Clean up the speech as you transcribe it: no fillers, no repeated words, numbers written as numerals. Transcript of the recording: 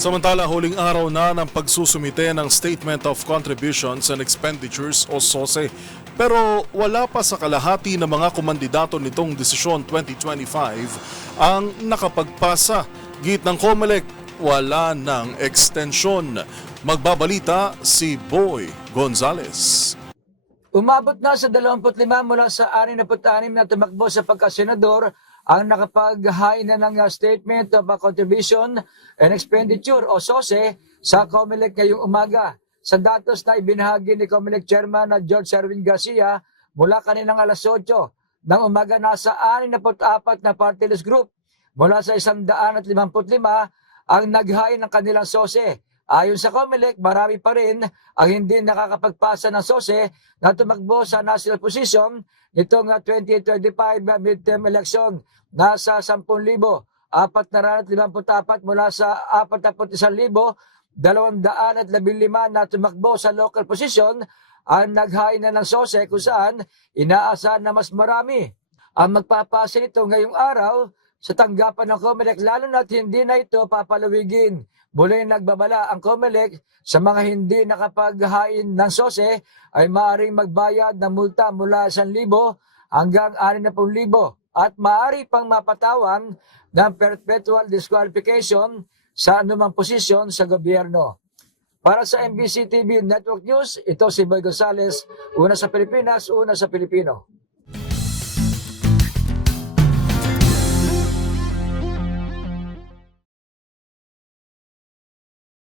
Samantala, huling araw na ng pagsusumite ng Statement of Contributions and Expenditures o SOSE. Pero wala pa sa kalahati ng mga kumandidato nitong Desisyon 2025 ang nakapagpasa. Git ng COMELEC, wala ng extension. Magbabalita si Boy Gonzales. Umabot na sa 25 mula sa 66 na tumakbo sa pagkasenador ang nakapaghain na ng Statement of Contribution and Expenditure o SOSE sa COMELEC ngayong umaga. Sa datos na ibinahagi ni COMELEC Chairman na George Erwin Garcia mula kaninang alas 8 ng umaga, nasa 64 na party list group mula sa 155 ang naghain ng kanilang SOSE. Ayon sa COMELEC, marami pa rin ang hindi nakakapagpasa ng SOSE na tumakbo sa national position nitong 2025 midterm election. Nasa 10,454 mula sa 41,215 na tumakbo sa local position ang naghain na ng SOSE, kung saan inaasahan na mas marami ang magpapasa nito ngayong araw sa tanggapan ng COMELEC, lalo na't hindi na ito papalawigin. Muli nagbabala ang COMELEC sa mga hindi nakapaghain ng SOSE ay maaaring magbayad ng multa mula 1,000 hanggang 60,000 at maaari pang mapatawan ng perpetual disqualification sa anumang posisyon sa gobyerno. Para sa MBC TV Network News, ito si Boy Gonzales, una sa Pilipinas, una sa Pilipino.